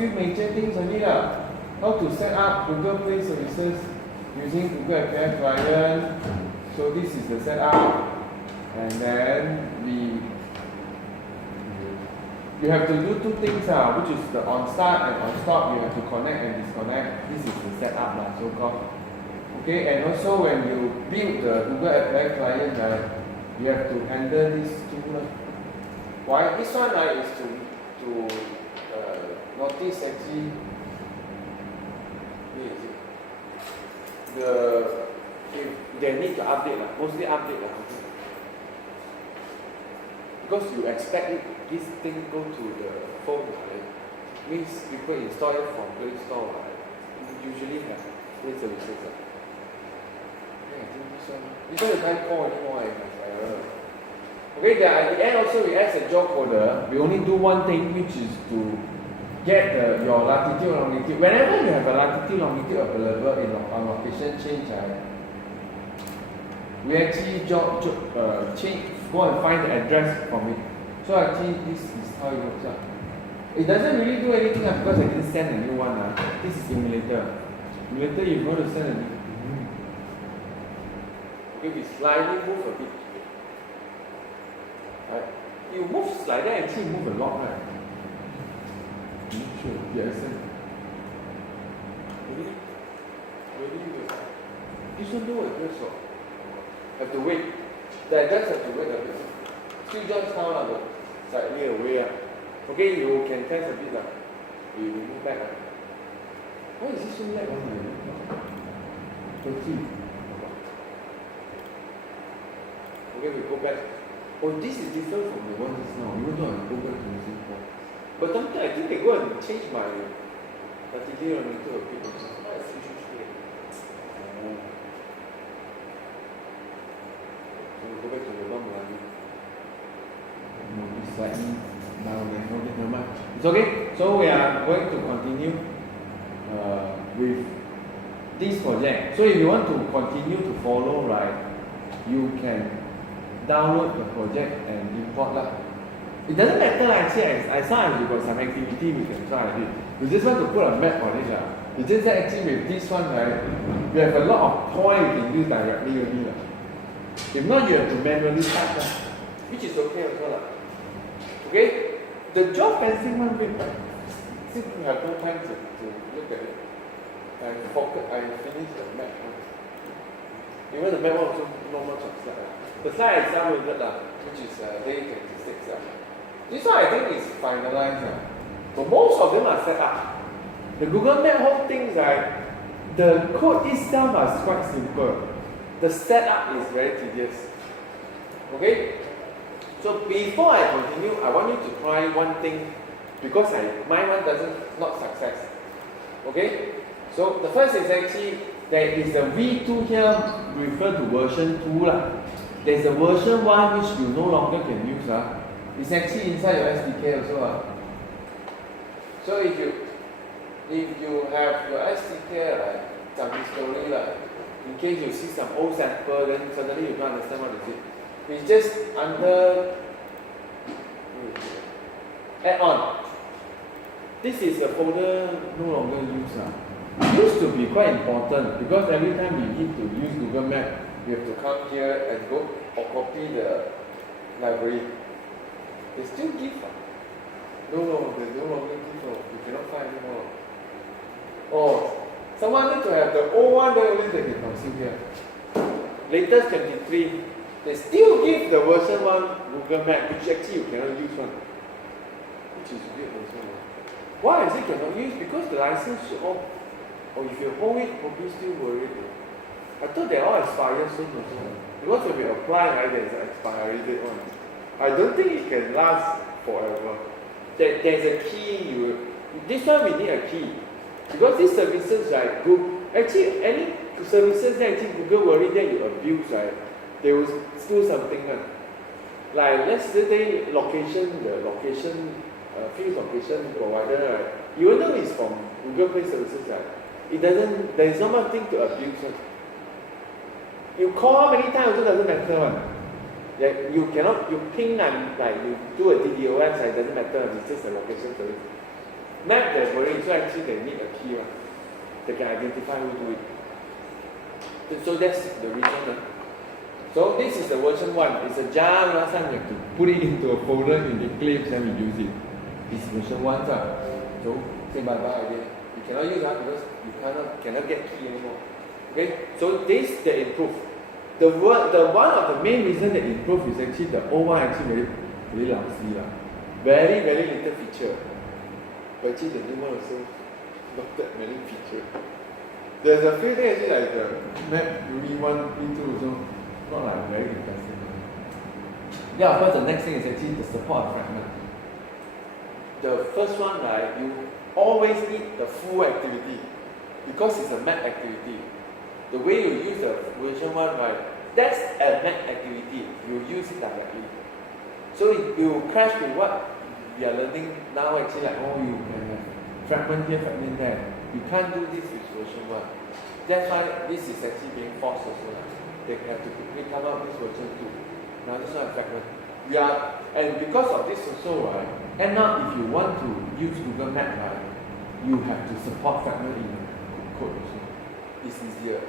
few major things only lah. How to set up Google Play services using Google API client. So this is the setup, and then you have to do two things which is the on start and on stop. You have to connect and disconnect. This is the setup so called. Okay, and also when you build the Google API client, you have to handle this too. Why? This one is to notice actually if they need to update mostly update because you expect this thing go to the phone, right? Means people install it from Play Store, right? Usually have play services. I think this one you can't call anymore. Okay, then at the end also we ask a job folder. We only do one thing, which is to get your latitude and longitude. Whenever you have a latitude and longitude available on location change, we actually change, go and find the address from it. So actually this is how it works out. It doesn't really do anything because I didn't send a new one. This is emulator. Emulator, you're going to send a new. Okay, we slightly move a bit. Right? You move like that, actually move a lot, right? Sure, yes. Really? This one no address. Have to wait. The address have to wait a bit. Still just now, but slightly away. Okay, you can test a bit. You move back. Why is this so lag? Okay, we go back. Oh, this is different from the one just now. Even though I go back to the same one. But sometimes I think they go and change my particular monitor a bit. So we go back to the normal one. No, it's slightly down there. No much. It's okay. So we are going to continue with this project. So if you want to continue to follow, right, you can download the project and import lah. It doesn't matter actually, as long as you got some activity we can try it. We just want to put a map on it. It's just that actually with this one, right, we have a lot of point you can use directly only. If not, you have to manually type, which is okay as well. Okay? The job fencing one, since we have no time to look at it, I finished the map. Even the map also not much of slide. The slide is downloaded, which is day 26. This one I think is finalized. So most of them are set up. The Google Map whole things, right, the code itself is quite simple. The setup is very tedious. Okay? So before I continue, I want you to try one thing because my one not success. Okay? So the first is actually there is the V2 here refer to version 2 There's a version 1 which you no longer can use. It's actually inside your SDK also. So if you have your SDK some history in case you see some old sample, then suddenly you don't understand what is it. It's just under add-on. This is a folder no longer used. It used to be quite important because every time you need to use Google Map, you have to come here and go or copy the library. They still give. No, they no longer give. You cannot find anymore. Oh, someone need to have the old one, then only they can consume here. Latest 23, they still give the version 1 Google Map, which actually you cannot use one. Which is weird also. Why is it cannot use? Because the license should all. Or if you hold it, probably still worried. I thought they all expire soon also. Because when we apply, right, there's an expiry date on. I don't think it can last forever. There's a key. This one we need a key. Because these services, right, actually any services that actually Google worry that you abuse, right, they will do something. Like let's say the location field location provider, right, even though it's from Google Play services, right, there is not much thing to abuse. You call how many times also doesn't matter. You cannot, you ping and like you do a DDoS, it doesn't matter, it's just a location service. map library, so actually they need a key, right? They can identify who do it. So that's the reason. So this is the version 1. It's a jar. Last time you have to put it into a folder in Eclipse, then we use it. This is version 1. So say bye-bye again. You cannot use that because you cannot get key anymore. Okay? So this they improve. The one of the main reasons they improve is actually the old one actually very lousy. Very, very little feature. But actually the new one also not that many features. There's a few things actually like the map UE1, UE2 also not like very impressive. Yeah, of course the next thing is actually the support of fragment. The first one, right, you always need the full activity because it's a map activity. The way you use the version 1, right, that's a map activity. You use it directly. So if you crash with what we are learning now, actually like, oh, you can have fragment here, fragment there. You can't do this with version 1. That's why this is actually being forced also. They have to quickly come out with version 2. Now this one is fragment. And because of this also, right, and now if you want to use Google Maps, right, you have to support fragment in code also. It's easier.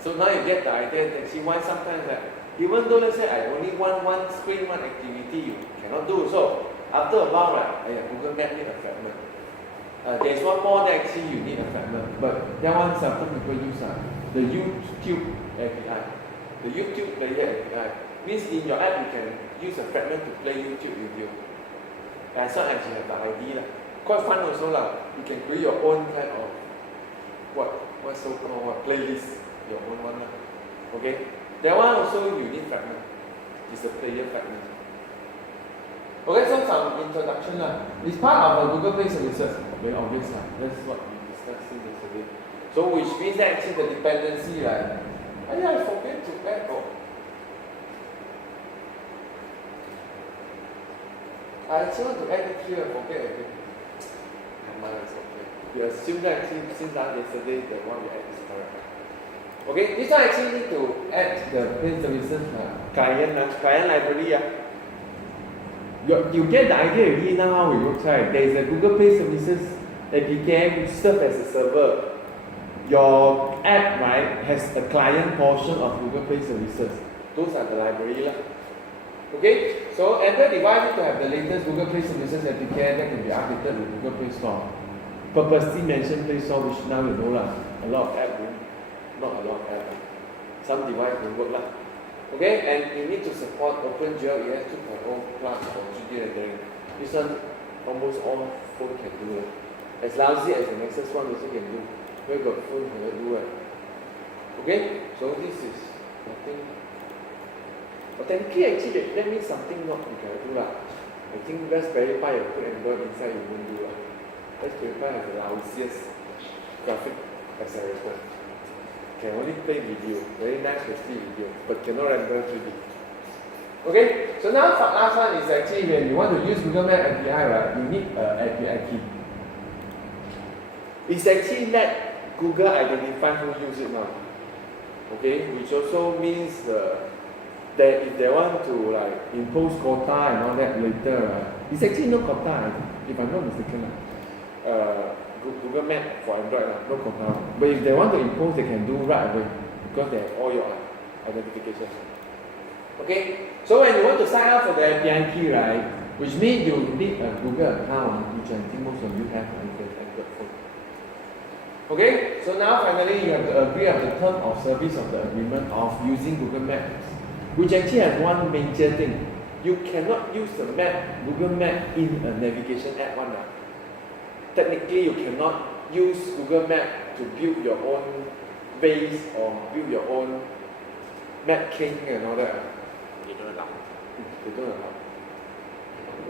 So now you get the idea that see why sometimes that even though let's say I only want one screen, one activity, you cannot do so. After a while, right, Google Maps need a fragment. There's one more that actually you need a fragment, but that one some people use the YouTube API. The YouTube player API means in your app you can use a fragment to play YouTube video. As long as you have the ID, quite fun also You can create your own kind of what so-called playlist, your own one Okay, that one also you need fragment. It's a player fragment. Okay, so some introduction It's part of the Google Play services. Very obvious That's what we discussed yesterday. So which means that actually the dependency I forget to add I actually want to add it here, forget again. It's okay. We assume that actually since yesterday the one we add is correct. Okay, this one actually need to add the Play services client library. You get the idea already now how it works, right? There is a Google Play Services APK which serves as a server. Your app, right, has a client portion of Google Play Services. Those are the library. Okay, so Android device need to have the latest Google Play Services APK that can be updated with Google Play Store. Purposely mentioned Play Store, which now you know a lot of apps, not a lot of apps. Some device will work Okay, and you need to support OpenGL ES 2.0 plus for 3D rendering. This one almost all phone can do As lousy as the Nexus one also can do. Where got phone cannot do Okay, so this is nothing. But technically actually that means something not you can do I think Raspberry Pi you put Android inside you won't do Raspberry Pi has the lousiest graphic accelerator. Can only play video, very nice HD video, but cannot render 3D. Okay, so now for last one is actually when you want to use Google Maps API, right, you need an API key. It's actually let Google identify who uses it now. Okay, which also means that if they want to impose quota and all that later, it's actually no quota, if I'm not mistaken. Google Maps for Android, no quota. But if they want to impose, they can do right away because they have all your identification. Okay, so when you want to sign up for the API key, right, which means you need a Google account, which I think most of you have on the Android phone. Okay, so now finally you have to agree on the term of service of the agreement of using Google Maps, which actually has one major thing. You cannot use the map, Google Maps in a navigation app Technically, you cannot use Google Maps to build your own base or build your own map king and all that. They don't allow. They don't allow.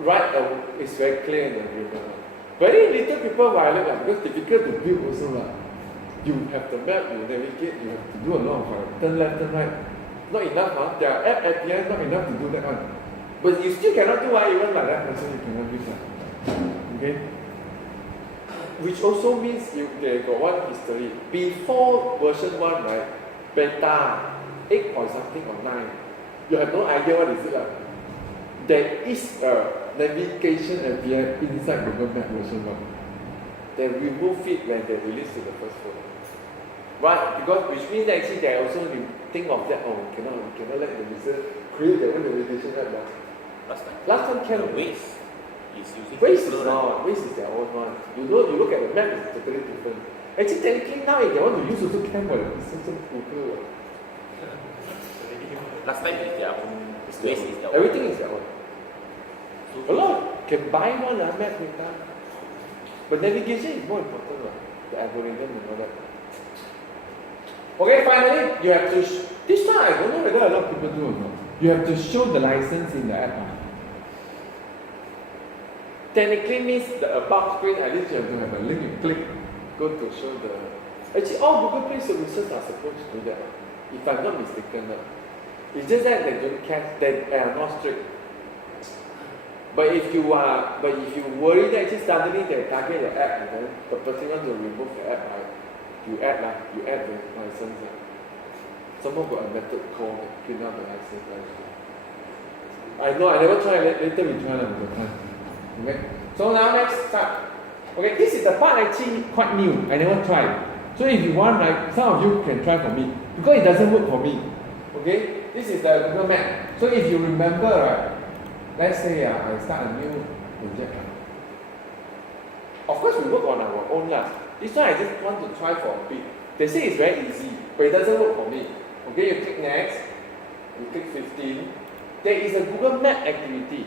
Right, it's very clear in the agreement. Very little people violate because it's difficult to build also. You have the map, you navigate, you have to do a lot of turn left, turn right. Not enough, There are app APIs not enough to do that one. But you still cannot do even like that person, you cannot use Okay? Which also means they got one history. Before version 1, right, beta 8 point something or 9, you have no idea what is it. There is a navigation appear inside Google Map version 1. They remove it when they release to the first phone. Right? Because which means that actually they also think of that, oh, we cannot let the user create their own navigation map. Last time can. Waze is using Waze is not. Waze is their own one. You look at the map, it's totally different. Actually, technically now if they want to use also can, but it's also Google. Last time is their own. Waze is their own. Everything is their own. A lot can buy one map data. But navigation is more important, the algorithm and all that. Okay, finally, you have to. This one I don't know whether a lot of people do or not. You have to show the license in the app. Technically means the about screen, at least you have to have a link you click, go to show the. Actually, all Google Play solutions are supposed to do that. If I'm not mistaken, it's just that they don't catch. They are not strict. But if you worry that actually suddenly they target the app and then the person wants to remove the app, right? You add the license. Someone got a method called print out the license. I know, I never tried. Later we try with the time. Okay. So now let's start. Okay, this is the part actually quite new. I never tried. So if you want, like some of you can try for me because it doesn't work for me. Okay, this is the Google Map. So if you remember, right? Let's say I start a new project. Of course, we work on our own. This one I just want to try for a bit. They say it's very easy, but it doesn't work for me. Okay, you click next, you click 15. There is a Google Map activity.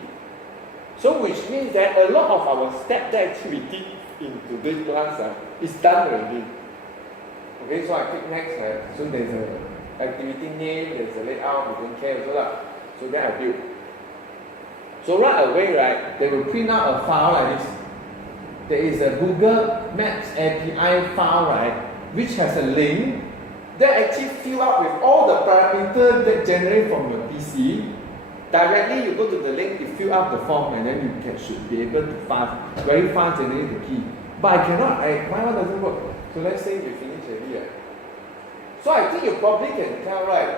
So which means that a lot of our step that activity in today's class is done already. Okay, so I click next. So there's a activity name, there's a layout, we don't care also. So then I build. So right away, right, they will print out a file like this. There is a Google Maps API file, right, which has a link that actually fill up with all the parameters that generate from your PC. Directly, you go to the link, you fill up the form, and then you should be able to very fast generate the key. But I cannot. My one doesn't work. So let's say we finish already. So I think you probably can tell, right?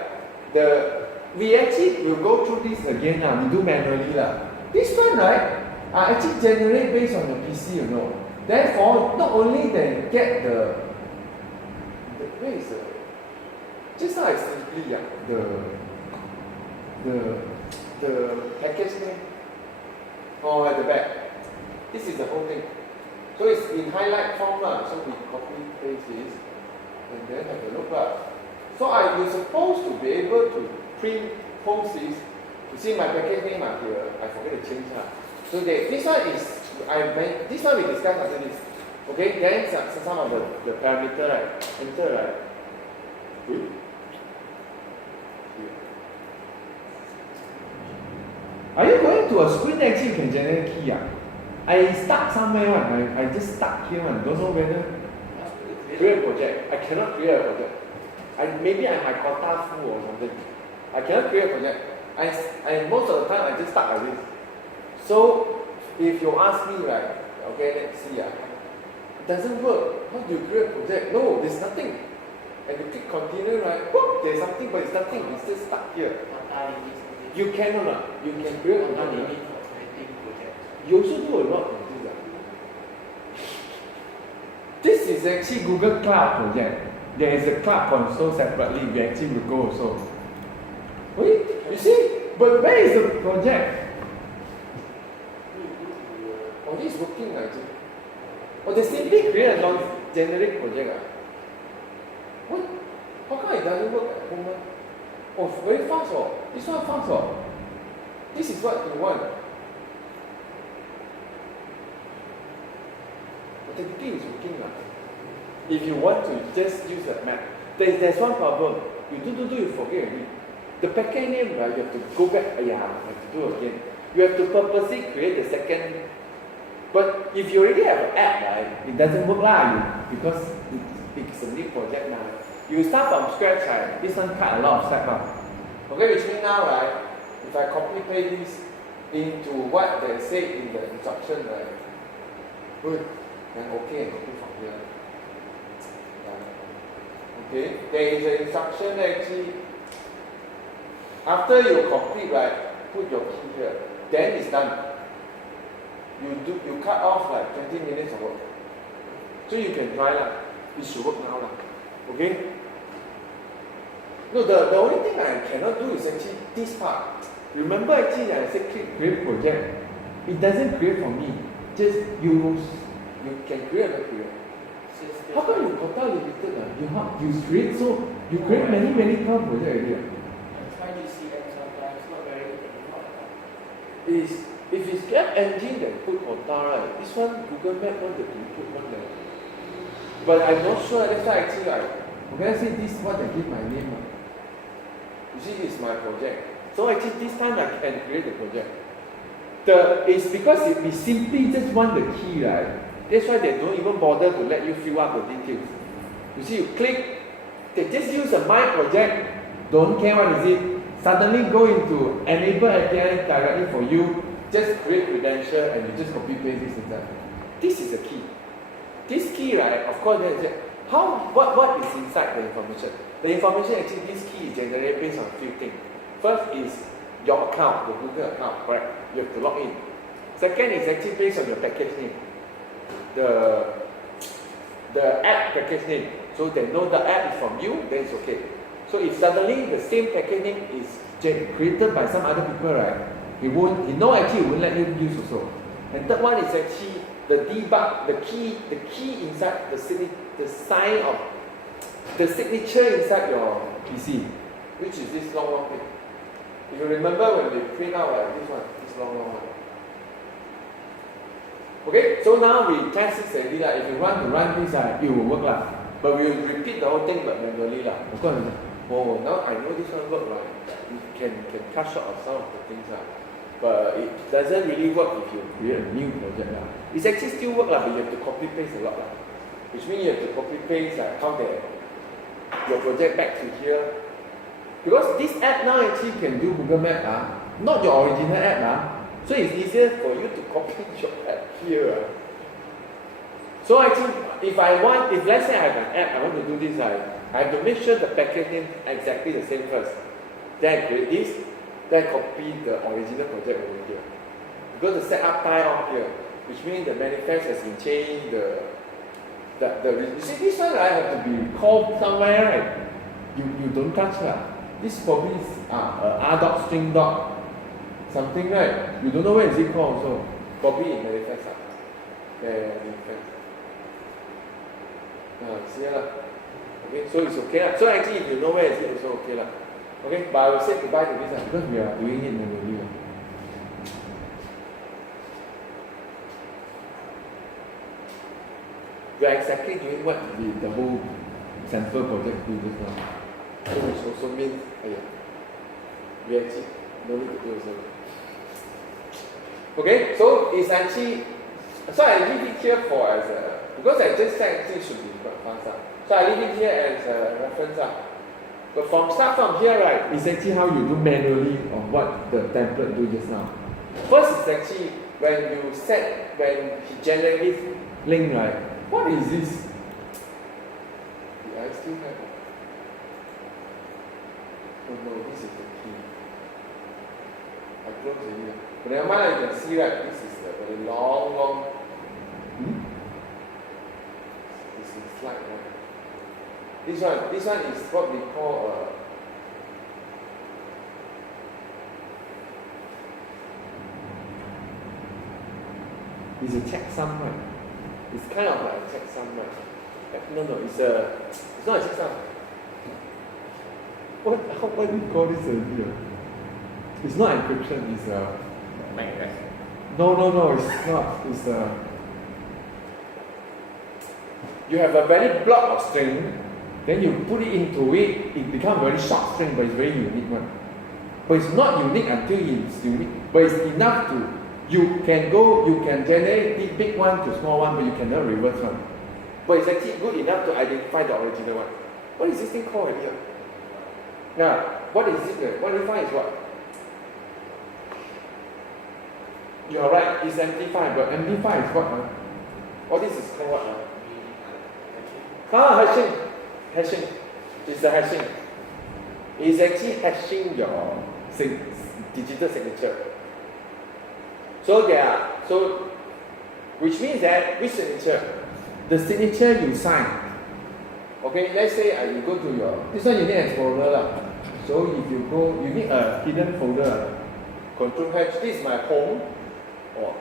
We actually will go through this again now. We do manually This one, right, are actually generate based on the PC, you know. Therefore, not only they get the where is the just now I simply the package name at the back. This is the whole thing. So it's in highlight form so we copy paste this and then have a look So you're supposed to be able to print post this. You see my package name here. I forget to change So this one is this one we discussed after this. Okay, then some of the parameter, right? Enter, right? Are you going to a screen that actually you can generate key? I start somewhere I just start here don't know whether create a project. I cannot create a project. Maybe I might quota full or something. I cannot create a project. I most of the time I just start like this. So if you ask me, right, okay, let's see, it doesn't work. How do you create a project? No, there's nothing. And you click continue, right? Whoop, there's something, but it's nothing. It's still stuck here. You can or not? You can create a project. You also do a lot of this. This is actually Google Cloud project. There is a cloud console separately. We actually will go also. Wait, you see? But where is the project? Oh, this is working actually. Oh, they simply create a non-generic project. What? How come it doesn't work at home? Oh, very fast. This one fast. This is what you want. But technically it's working. If you want to just use a map, there's one problem. You do, you forget already. The package name, right, you have to go back. You have to do again. You have to purposely create the second. But if you already have an app, right, it doesn't work because it's a new project now. You start from scratch, right? This one cut a lot of steps. Okay, which means now, right, if I copy paste this into what they say in the instruction, right, then okay, and copy from here. Okay, there is an instruction actually. After you complete, right, put your key here. Then it's done. you cut off like 20 minutes of work. So you can try lah. It should work now lah. Okay? No, the only thing I cannot do is actually this part. Remember actually I said create project. It doesn't create for me. Just you can create a create. How come you quota limited? You create many projects already. I try to see that sometimes not very If it's app engine that put quota, right? This one Google Map want to put one there. But I'm not sure. That's why actually okay, I say this what I give my name. You see, this is my project. So actually this time I can create the project. It's because we simply just want the key, right? That's why they don't even bother to let you fill up the details. You see, you click, they just use a my project, don't care what is it, suddenly go into enable API directly for you, just create credential and you just copy paste this inside. This is the key. This key, right, of course, what is inside the information? The information actually, this key is generated based on a few things. First is your account, the Google account, correct? You have to log in. Second is actually based on your package name. The app package name. So they know the app is from you, then it's okay. So if suddenly the same package name is created by some other people, right? He won't let you use also. And third one is actually the debug, the key inside the sign of the signature inside your PC, which is this long thing. If you remember when they print out like this long one. Okay, so now we test this already. If you want to run this, it will work. But we will repeat the whole thing but manually. Oh, now I know this one work. We can cut short of some of the things. But it doesn't really work if you create a new project. It's actually still work, but you have to copy paste a lot. Which means you have to copy paste your project back to here. Because this app now actually can do Google Map, not your original app. So it's easier for you to copy your app here. So actually, if let's say I have an app, I want to do this, I have to make sure the package name is exactly the same first. Then I create this, then I copy the original project over here. Because the setup time off here, which means the manifest has been changed, you see this one have to be called somewhere, right? You don't touch that. This probably is r string something, right? You don't know where is it called also. Probably in manifest. Manifest. See okay, so it's okay. So actually if you know where is it, also okay. Okay, but I will say goodbye to this because we are doing it manually. We are exactly doing what the whole sample project do just now. So which also means we actually no need to do also. Okay, so it's actually so I leave it here for as because I just said actually should be quite fast. So I leave it here as a reference. But start from here, right, it's actually how you do manually on what the template do just now. First is actually when he generates link, right? What is this? I still have it. Oh no, this is the key. I close it here. But never mind, you can see that this is the very long. This is slide, right? This one is what we call it's a checksum, right? It's kind of like a checksum, right? No, it's not a checksum. What do you call this here? It's not encryption, it's MAC address. No, it's not. It's you have a very block of string. Then you put it into it becomes very short string, but it's very unique one. But it's not unique until it's unique. But it's enough to, you can generate the big one to small one, but you cannot reverse one. But it's actually good enough to identify the original one. What is this thing called here? Now, what is it? What you find is what? You are right, it's MD5, but MD5 is what? All this is called what? Hashing. It's the hashing. It's actually hashing your digital signature. So Which means that, which signature? The signature you sign. Okay, let's say you go to your, this one you need Explorer lah. So if you go, you need a hidden folder. Control H, this is my home. Or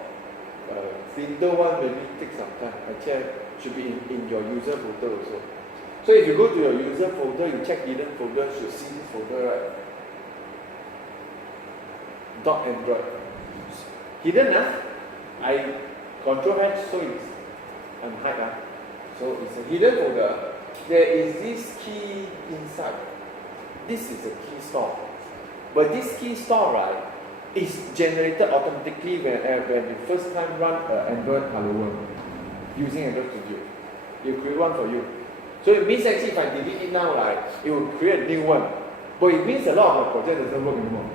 window one maybe take some time. Actually, should be in your user folder also. So if you go to your user folder, you check hidden folder, you should see this folder, right? .android. Hidden, I Control H, so it's unhide. So it's a hidden folder. There is this key inside. This is a key store. But this key store, right, is generated automatically when you first time run Android Hello World using Android Studio. It will create one for you. So it means actually if I delete it now, right, it will create a new one. But it means a lot of our project doesn't work anymore.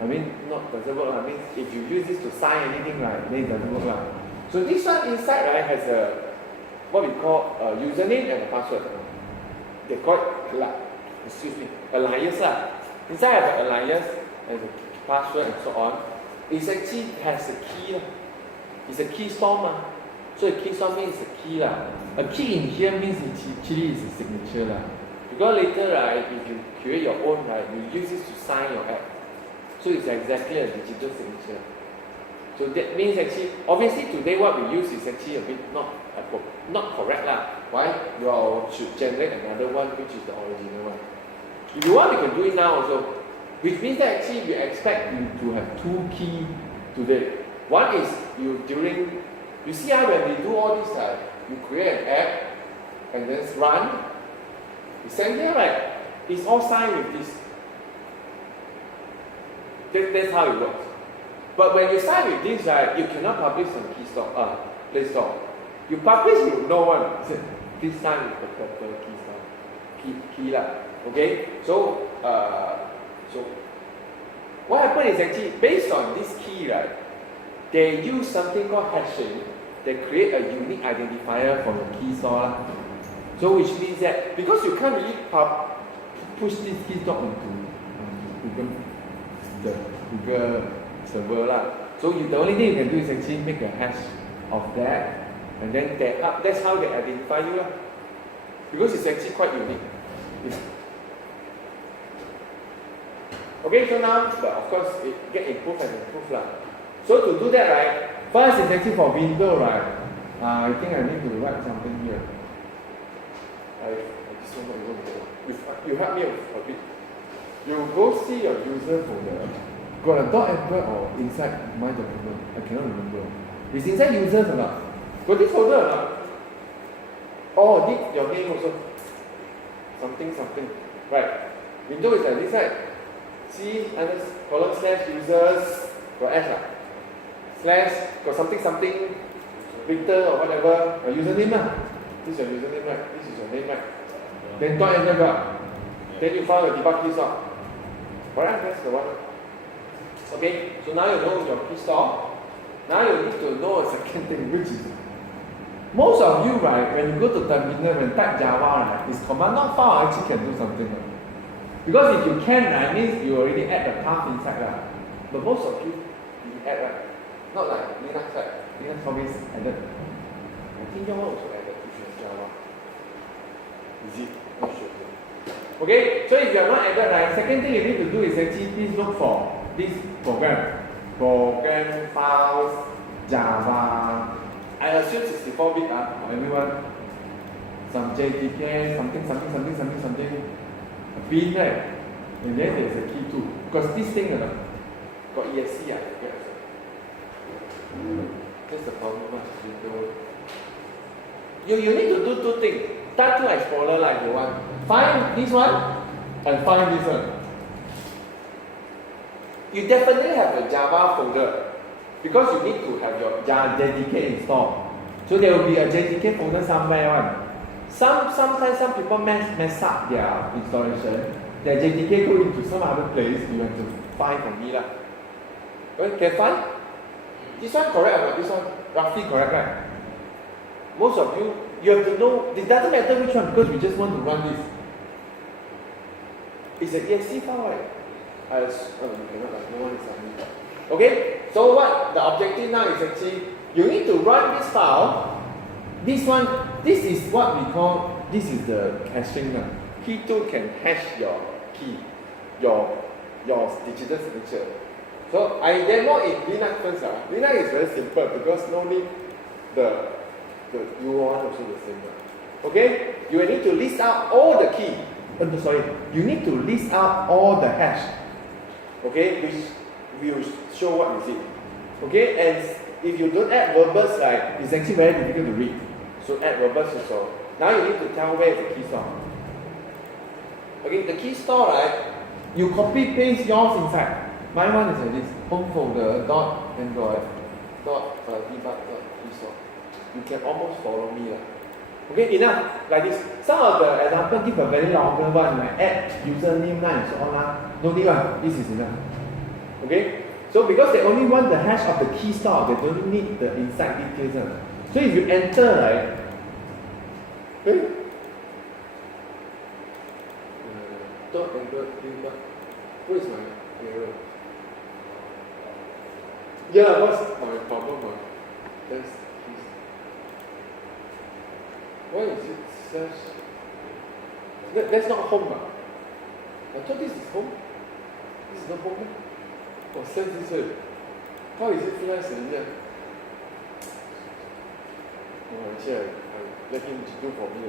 I mean, not doesn't work. I mean, if you use this to sign anything, right, then it doesn't work. Right? So this one inside, right, has a what we call a username and a password. They call it, alias lah. Inside I have an alias and a password and so on. It actually has a key. It's a key store. So a key store means a key. A key in here means it actually is a signature. Because later, right, if you create your own, right, you use this to sign your app. So it's exactly a digital signature. So that means actually, obviously today what we use is actually a bit not correct lah. Why? You should generate another one which is the original one. If you want, you can do it now also. Which means that actually we expect you to have two keys today. One is you see how when we do all this, you create an app and then run. You send here, right? It's all signed with this. That's how it works. But when you sign with this, right, you cannot publish on Play Store. You publish with no one. This time with the proper key lah. Okay? So what happened is actually based on this key, right? They use something called hashing. They create a unique identifier for the key store. So which means that because you can't really push this key store into Google server lah. So the only thing you can do is actually make a hash of that, and then that's how they identify you lah. Because it's actually quite unique. Okay, so now, but of course, it get improved and improved lah. So to do that, right, first is actually for window, right. I think I need to write something here. This one not even go. You help me a bit. You go see your user folder. Got a .android or inside my document? I cannot remember. It's inside users or not? Got this folder or not? Oh, need your name also. Something. Right. Window is like this side. C /users got S slash got something Victor or whatever. A username lah. This is your username, right? This is your name, right? Then .android. Then you found your debug key store. Alright, that's the one. Okay, so now you know your key store. Now you need to know a second thing, which is most of you, right, when you go to terminal and type Java, right, is command not found actually can do something. Right? Because if you can, right, means you already add the path inside. Right? But most of you add, right? Not like Linux, right? Linux always added. I think Java also added if it's Java. Is it? Not sure. Okay, so if you are not added, right, second thing you need to do is actually please look for this program files, Java. I assume 64-bit for everyone. Some JDK, something. A bin, right? And then there's a key too. Because this thing got ESC, that's the problem. You need to do two things. Start to Explorer like you want. Find this one and find this one. You definitely have a Java folder because you need to have your JDK installed. So there will be a JDK folder somewhere. Sometimes some people mess up their installation. Their JDK go into some other place. You have to find for me lah. Okay, can find? This one correct or not? This one roughly correct, right? Most of you have to know. It doesn't matter which one because we just want to run this. It's an EXE file, right? You cannot, no one is submitting. Okay, so what the objective now is actually you need to run this file. This one, this is what we call, this is the hashing. Key 2 can hash your key, your digital signature. So I demo in Linux first. Linux is very simple because no need the UI also the same. Okay, you will need to list out all the key. You need to list out all the hash. Okay, which will show what is it. Okay, and if you don't add verbose, right, it's actually very difficult to read. So add verbose also. Now you need to tell where is the key store. Okay, the key store, right, you copy paste yours inside. My one is like this, home folder dot android dot debug dot keystore. You can almost follow me. Okay, enough, like this. Some of the example give a very longer one, like add username and so on. No need one, this is enough. Okay, so because they only want the hash of the key store, they don't need the inside details. So if you enter, right, okay, dot android debug, what is my error? Yeah, what's my problem? Why is it such? That's not home. I thought this is home. This is not home. Oh, send this way. How is it flash in here? Oh, actually, I let him do for me.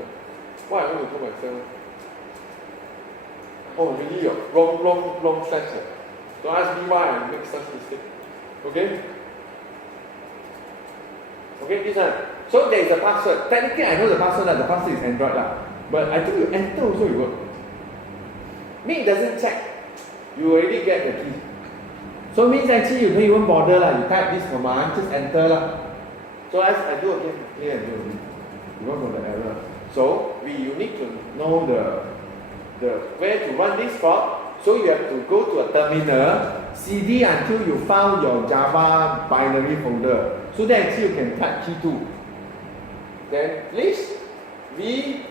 Why I want to do myself? Oh, really? Wrong flash. Don't ask me why I make such mistake. Okay? Okay, this one. So there is a password. Technically, I know the password. The password is Android. But I think you enter also it works. Me, it doesn't check. You already get the key. So means actually you don't even bother. You type this command, just enter. So as I do again, clear and do again. You won't know the error. So you need to know the where to run this from. So you have to go to a terminal, cd until you found your Java binary folder. So then actually you can type key 2. Then list v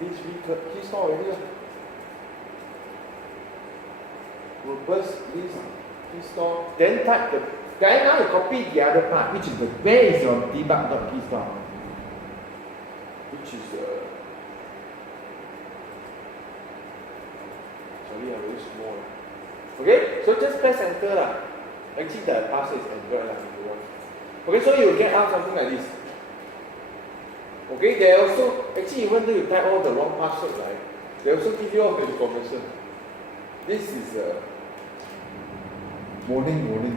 key store already. Robust list key store. Then type the. Then now you copy the other part, which is where is your debug.keystore, which is sorry, I'm very small. Okay, so just press enter. Actually, the password is Android if you want. Okay, so you will get out something like this. Okay, they also actually even though you type all the wrong password, right, they also give you all the information. This is morning.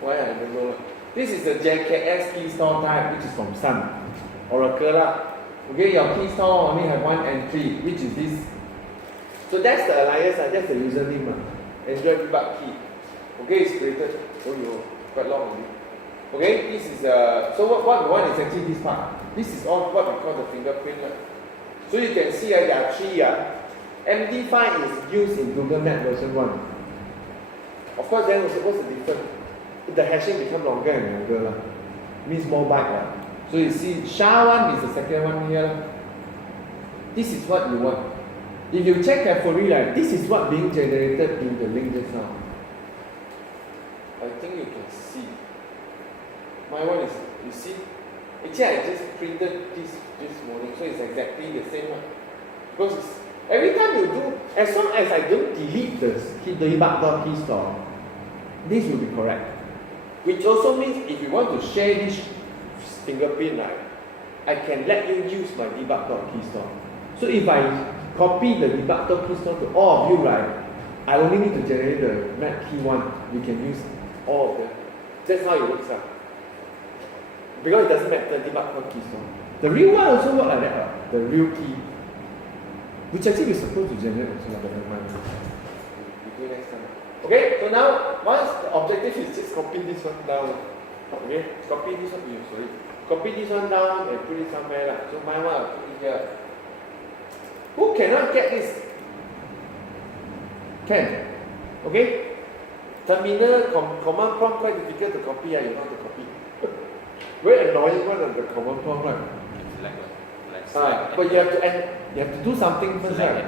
Why I don't know. This is the JKS key store type, which is from Sun Oracle. Okay, your key store only have one entry, which is this. So that's the alias, that's the username. Android debug key. Okay, it's created. Oh, you quite long already. Okay, this is so what we want is actually this part. This is all what we call the fingerprint. So you can see there are 3. MD5 is used in Google Net version 1. Of course, then what's the difference? The hashing becomes longer and longer. Means more byte. So you see, SHA-1 is the second one here. This is what you want. If you check carefully, this is what being generated in the link just now. I think you can see. My one is, you see? Actually, I just printed this morning, so it's exactly the same one. Because it's, every time you do, as long as I don't delete the debug.keystore, this will be correct. Which also means if you want to share this fingerprint, I can let you use my debug.keystore. So if I copy the debug.keystore to all of you, I only need to generate the map key 1. You can use all of them. That's how it works out. Because it doesn't matter debug.keystore. The real one also works like that. The real key. Which actually we're supposed to generate also, but never mind. We do next time. Okay, so now once the objective is just copy this one down. Okay, copy this one. Copy this one down and put it somewhere. So my one I'll put it here. Who cannot get this? Can. Okay? Terminal command prompt quite difficult to copy. You know how to copy. Very annoying one of the command prompt, right? But you have to do something first, right?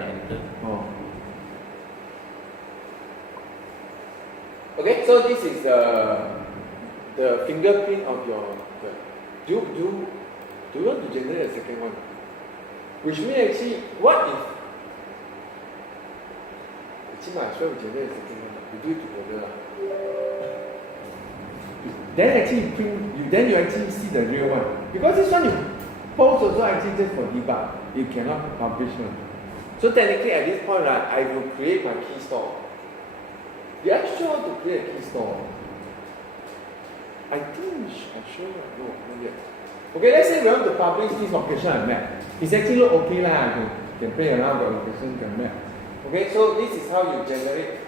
Okay, Okay, so this is the fingerprint of your. Do you want to generate a second one? Which means actually, what if? Actually, might as well we generate a second one. We do it together. Then actually then you actually see the real one. Because this one you post also actually just for debug. You cannot publish one. So technically at this point, right, I will create my key store. Do you actually want to create a key store? I think I show you. No, not yet. Okay, let's say we want to publish this location and map. It's actually look okay lah. You can play around the location and map. Okay, so this is how you generate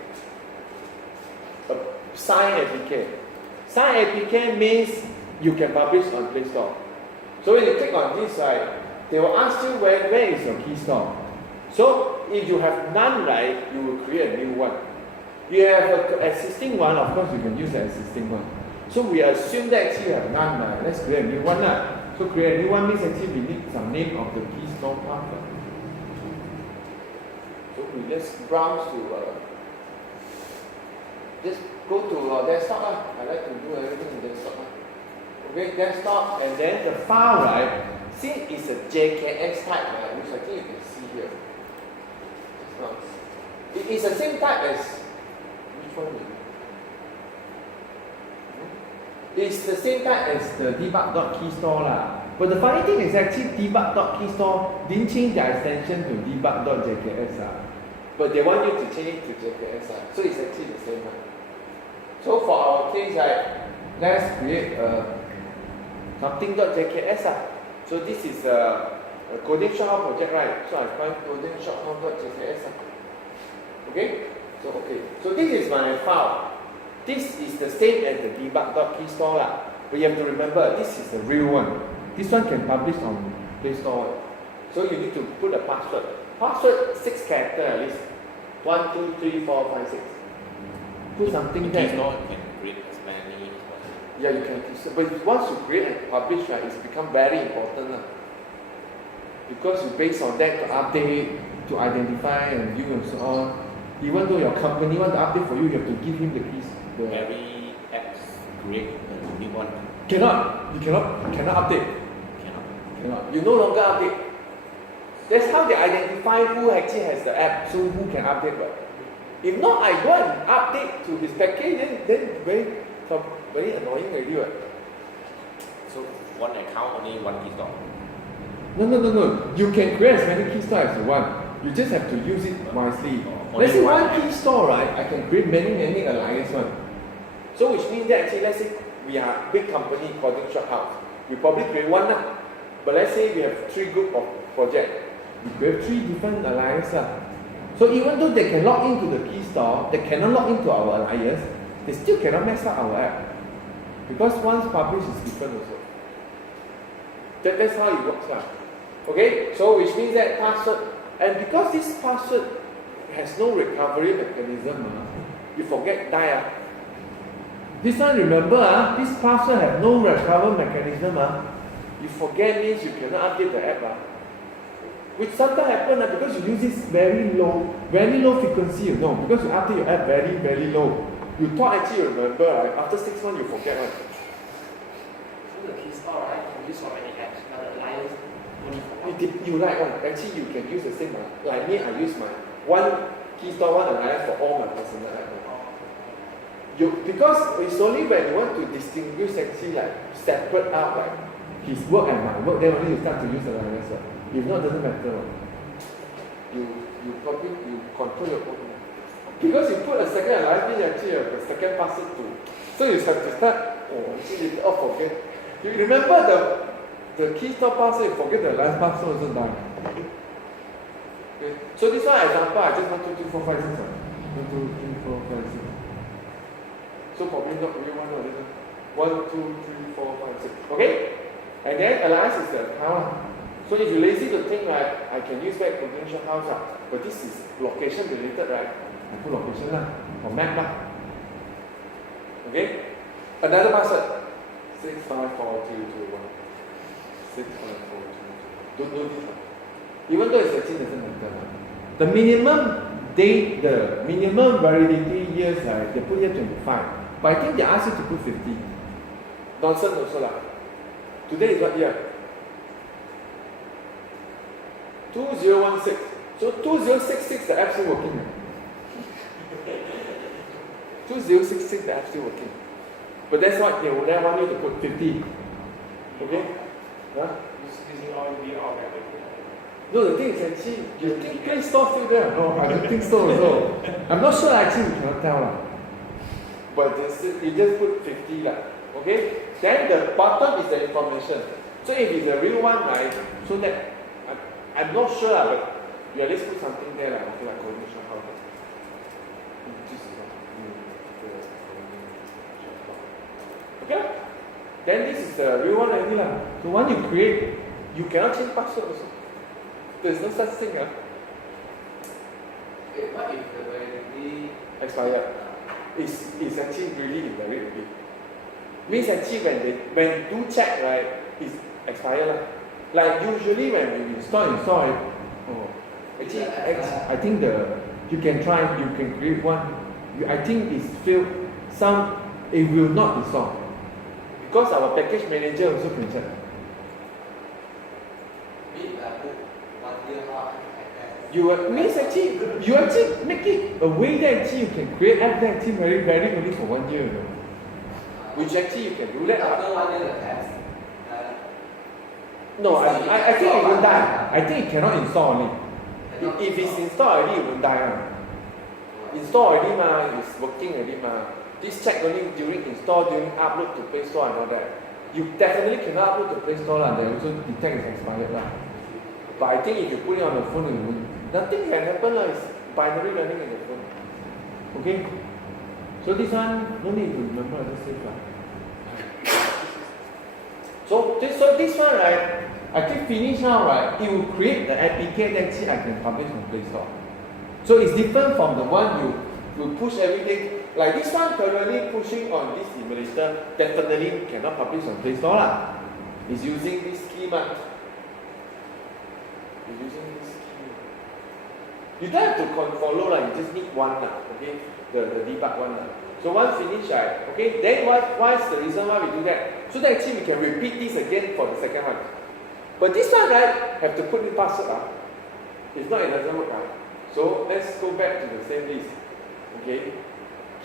a sign APK. Sign APK means you can publish on Play Store. So when you click on this, right, they will ask you where is your key store. So if you have none, right, you will create a new one. You have an existing one, of course you can use the existing one. So we assume that actually you have none, right? Let's create a new one. So create a new one means actually we need some name of the key store path. So we just browse to, just go to desktop. I like to do everything in desktop. Okay, desktop, and then the file, right? See, it's a JKX type, right? Which I think you can see here. It is the same type as which one? It's the same type as the debug.keystore lah. But the funny thing is actually debug.keystore didn't change their extension to debug.jks lah. But they want you to change it to JKS lah. So it's actually the same one. So for our case, right, let's create something.jks lah. So this is a coding shorthand project, right? So I find coding shorthand.jks lah. Okay? So this is my file. This is the same as the debug.keystore lah. But you have to remember, this is the real one. This one can publish on Play Store. So you need to put a password. Password 6 characters at least. 1, 2, 3, 4, 5, 6. Put something there. Keystore can create as many. Yeah, you can. But once you create and publish, right, it's become very important lah. Because you based on that to update, to identify and you and so on. Even though your company want to update for you, you have to give him the keys. Every app create a new one. Cannot update. Cannot. You no longer update. That's how they identify who actually has the app, so who can update. But if not, I go and update to his package, then very annoying already. Right? So one account only one key store. No. You can create as many key stores as you want. You just have to use it wisely. Let's say one key store, right? I can create many alliance one. So which means that actually, let's say we are a big company coding shop house. We probably create one now. But let's say we have 3 group of projects. We create 3 different alliance. So even though they can log into the key store, they cannot log into our alliance, they still cannot mess up our app. Because once published is different also. That's how it works now. Okay, so which means that password, and because this password has no recovery mechanism, you forget, die. This one, remember, this password has no recovery mechanism. You forget means you cannot update the app. Which sometimes happen because you use this very low frequency, because you update your app very low. You thought actually you remember, right? After 6 months you forget one. So the keystore, right, you can use for many apps, but the alliance only for You like one. Actually you can use the same. Like me, I use my one keystore, one alliance for all my personal apps. Because it's only when you want to distinguish actually like separate out like his work and my work, then only you start to use the alliance. If not, doesn't matter. You control your own. Because you put a second alliance, means actually you have a second password too. So you have to start. Actually you forget. You remember the keystore password, you forget the alliance password also done. Okay. So this one example, I just 1, 2, 3, 4, 5, 6. 1, 2, 3, 4, 5, 6. So probably not really one or this one. 1, 2, 3, 4, 5, 6. Okay? And then alliance is the account. So if you're lazy to think, right, I can use back potential house. But this is location related, right? I put location or map. Okay? Another password. 6542221. 65422. Don't know this one. Even though it's actually doesn't matter. The minimum date, the minimum validity years, right, they put here 25. But I think they ask you to put 50. Nonsense also lah. Today is what year? 2016. So 2066 the app still working. 2066 the app still working. But that's what they would want you to put 50. Okay? Huh? Using all VR. No, the thing is actually, you think Play Store still there? No, I don't think so also. I'm not sure actually, we cannot tell. But you just put 50 lah. Okay? Then the bottom is the information. So if it's a real one, right? So that, I'm not sure, but you at least put something there, like, okay, like coordination how. Okay? Then this is the real one already lah. So when you create, you cannot change password also. There's no such thing. What if the validity Expired? It's actually really invalid a bit. Means actually when do check, right, it's expired lah. Like usually when you install it. Oh, actually, I think you can try, you can create one. I think it's failed. It will not install. Because our package manager also can check. You actually make it a way that actually you can create app that actually very valid only for 1 year. Which actually you can do that. After 1 year the test. No, I think it will die. I think it cannot install only. If it's installed already, it will die. Install already ma, it's working already ma. This check only during install, during upload to Play Store and all that. You definitely cannot upload to Play Store lah. They also detect it's expired lah. But I think if you put it on the phone, it will, nothing can happen lah. It's binary learning in the phone. Okay? So this one, no need to remember, just save lah. So this one, right, I can finish now, right, it will create the APK that I can publish on Play Store. So it's different from the one you push every day. Like this one currently pushing on this emulator, definitely cannot publish on Play Store lah. It's using this schema. It's using this schema. You don't have to follow lah, you just need one lah, okay? The debug one lah. So once finished, right, okay, then what's the reason why we do that? So that actually we can repeat this again for the second one. But this one, right, have to put in password. If not, it doesn't work. So let's go back to the same list. Okay.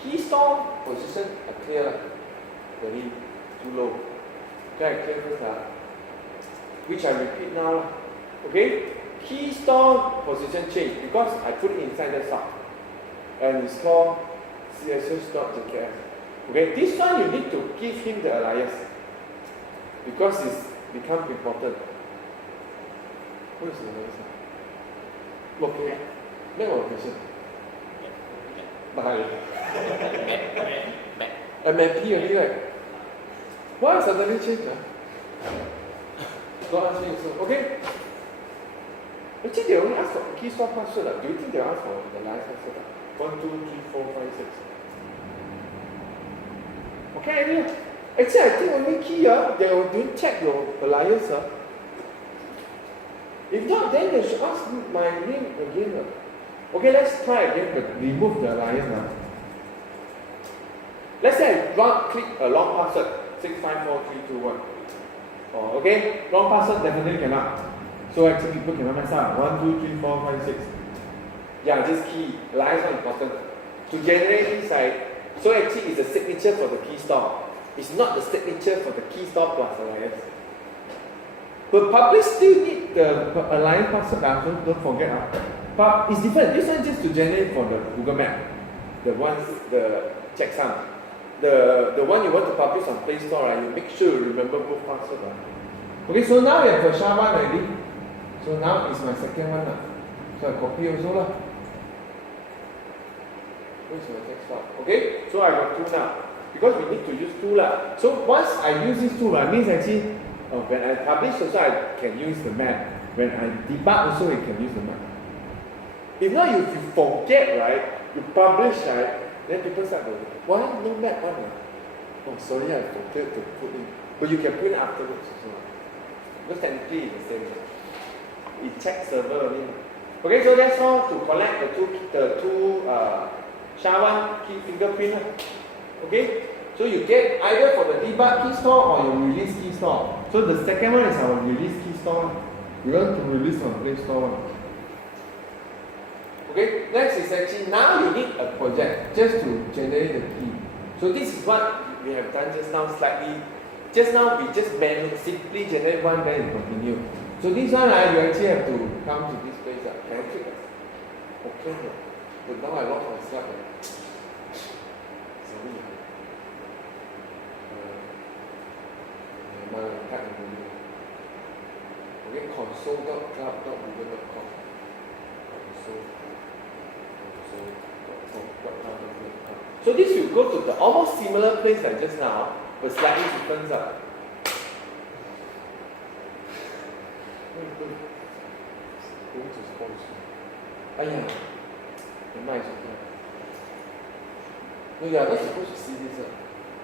Keystore position are clear. Very too low. Okay, I clear first. Which I repeat now. Okay. Keystore position change because I put it inside the sub. And it's called css.jks. Okay, this one you need to give him the alias because it's become important. What is the alias? Okay, make a location. Bye. MAP only right? Why suddenly change? Don't ask me so. Okay. Actually, they only ask for keystore password. Do you think they ask for the alias password? 1, 2, 3, 4, 5, 6. Okay, actually I think only key they will do check your alias. If not, then they should ask my name again. Okay, let's try again, but remove the alias now. Let's say I click a long password 654321. Oh, okay, long password definitely cannot. So actually people cannot mess up. 1, 2, 3, 4, 5, 6. Yeah, just key. Alias are important. To generate inside. So actually it's a signature for the keystore. It's not the signature for the keystore plus alias. But publish still need the alias password, so don't forget. But it's different. This one just to generate for the Google Map. The ones, the checksum. The one you want to publish on Play Store, right, you make sure you remember both passwords. Okay, so now we have the SHA one already. So now it's my second one. So I copy also lah. Where's my text file? Okay, so I got 2 now. Because we need to use 2 lah. So once I use this 2, it means actually when I publish also I can use the map. When I debug also I can use the map. If not, if you forget, right, you publish, right, then people start going, why no map one? Oh, sorry, I forgot to put in. But you can put it afterwards also. Because technically it's the same. It checks server only. Okay, so that's all to collect the two SHA-1 key fingerprint. Okay? So you get either for the debug key store or your release key store. So the second one is our release key store. We want to release from Play Store. Okay, next is actually now you need a project just to generate the key. So this is what we have done just now slightly. Just now we just simply generate one, then continue. So this one you actually have to come to this place. Can I click? Okay, but now I lock myself. Sorry. Okay, console.cloud.google.com. So this will go to the almost similar place like just now, but slightly different. Yeah, no, you are not supposed to see this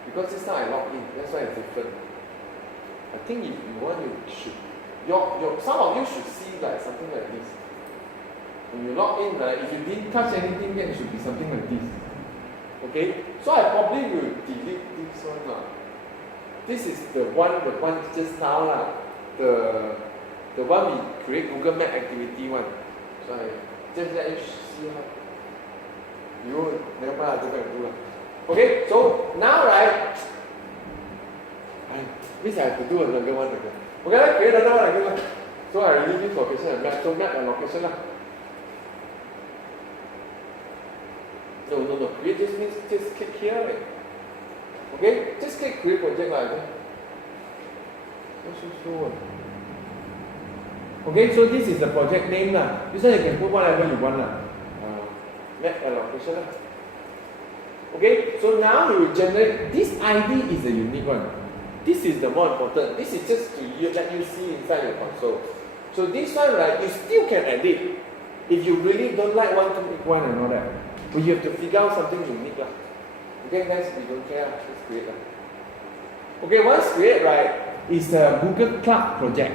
because this time I log in, that's why it's different. I think if you want, you should. Some of you should see like something like this. When you log in, if you didn't touch anything, then it should be something like this. Okay? So I probably will delete this one. This is the one just now. The one we create Google Map activity one. So I just let you see how. You never mind, go back and do. Okay, so now this I have to do another one again. Okay, let's create another one again. So I leave this location and map. So map and location. No. Create just means just click here. Right? Okay, just click create project like that. So. Okay, so this is the project name. This one you can put whatever you want. Map and location. Okay, so now you will generate. This ID is a unique one. This is the more important. This is just to let you see inside your console. So this one, you still can edit. If you really don't like one to make one and all that. But you have to figure out something unique. Okay, guys, we don't care. Just create. Okay, once create, is a Google Cloud project.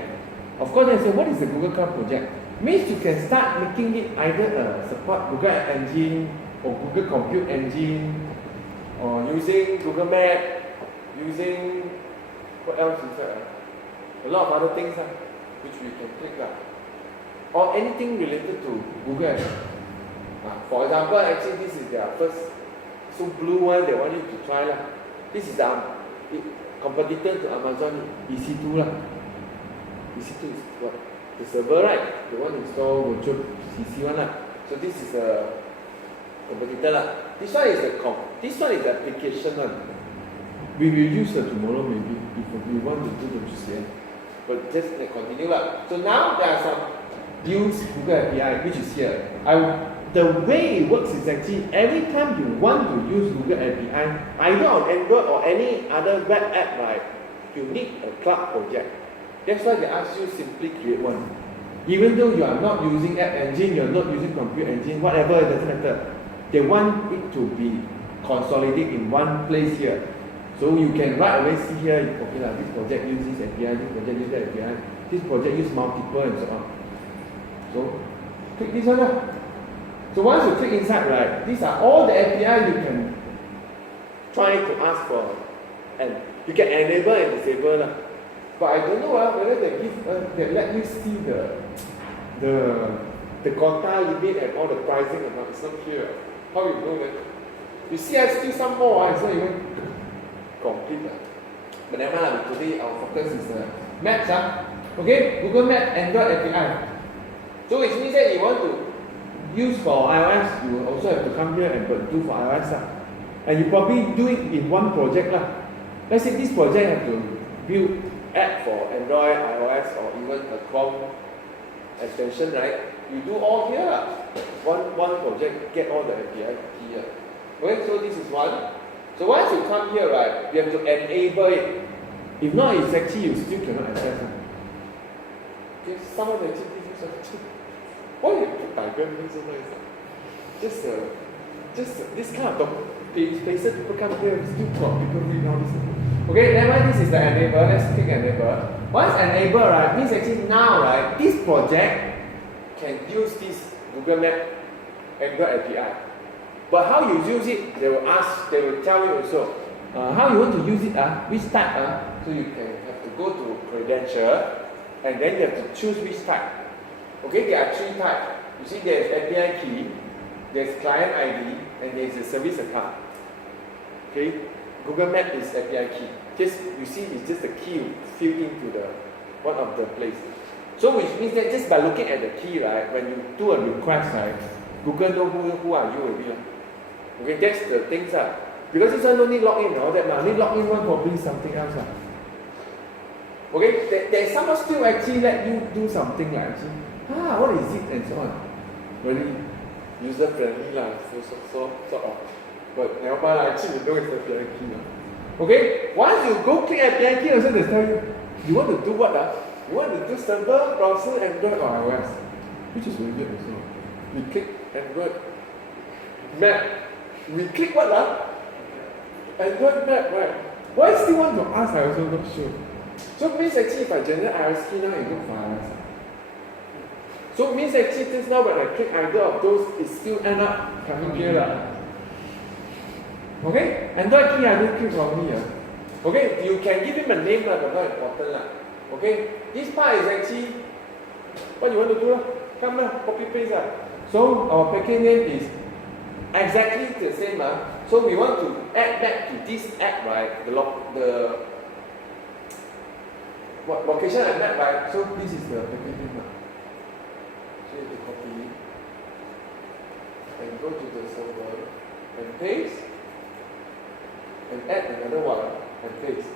Of course, I say, what is the Google Cloud project? Means you can start making it either support Google App Engine or Google Compute Engine or using Google Map, using what else is that? A lot of other things which we can click or anything related to Google. For example, actually this is their first blue one they want you to try. This is the competitor to Amazon EC2 EC2 is what? The server, right? The one installed virtual CC one. So this is a competitor. This one is the application one. We will use it tomorrow maybe if we want to do the GCN. But just continue. So now there are some use Google API which is here. The way it works is actually every time you want to use Google API, either on Android or any other web app, you need a cloud project. That's why they ask you simply create one. Even though you are not using App Engine, you are not using Compute Engine, whatever, it doesn't matter. They want it to be consolidated in one place here. So you can right away see here, this project uses this API, this project uses that API, this project uses multiple and so on. So click this one. So once you click inside, these are all the API you can try to ask for, and you can enable and disable. But I don't know whether they let you see the quota limit and all the pricing or not. It's not clear. How you know that? You see, I still some more. It's not even complete. But never mind. Today our focus is maps. Okay, Google Map Android API. So it means that you want to use for iOS, you also have to come here and do for iOS. And you probably do it in one project. Let's say this project have to build app for Android, iOS, or even a Chrome extension, You do all here. One project, get all the API key here. Okay, so this is one. So once you come here, you have to enable it. If not, it's actually you still cannot access. Okay, some of the activities are why you put diagram so nice? Just this kind of places people come here, still got people read all this. Okay, then this is the enable. Let's click enable. Once enable, means actually now, this project can use this Google Map Android API. But how you use it, they will ask, they will tell you also. How you want to use it, which type, so you can have to go to credential, and then you have to choose which type. Okay, there are 3 types. You see, there's API key, there's client ID, and there's a service account. Okay, Google Map is API key. Just you see, it's just a key you fill into the one of the places. So which means that just by looking at the key, right, when you do a request, right, Google know who are you already. Okay, that's the things. Because this one don't need login and all that, only login one probably something else. Okay, there's someone still actually let you do something actually. What is it and so on. Very user friendly so sort of. But never mind, actually you know it's API key. Okay, once you go click API key, also they tell you want to do what? You want to do server, browser, Android or iOS, which is very good also. We click Android map. We click what? Android map, right? Why still want to ask? I also not sure. So it means actually if I generate iOS key now, it looks for iOS. So it means actually just now when I click either of those, it still end up coming here. Okay? Android key I don't click wrongly. Okay? You can give him a name, but not important. Okay? This part is actually what you want to do. Come copy paste. So our package name is exactly the same. So we want to add back to this app, right? The location and map, right? So this is the package name. So you have to copy and go to the server and paste and add another one and paste.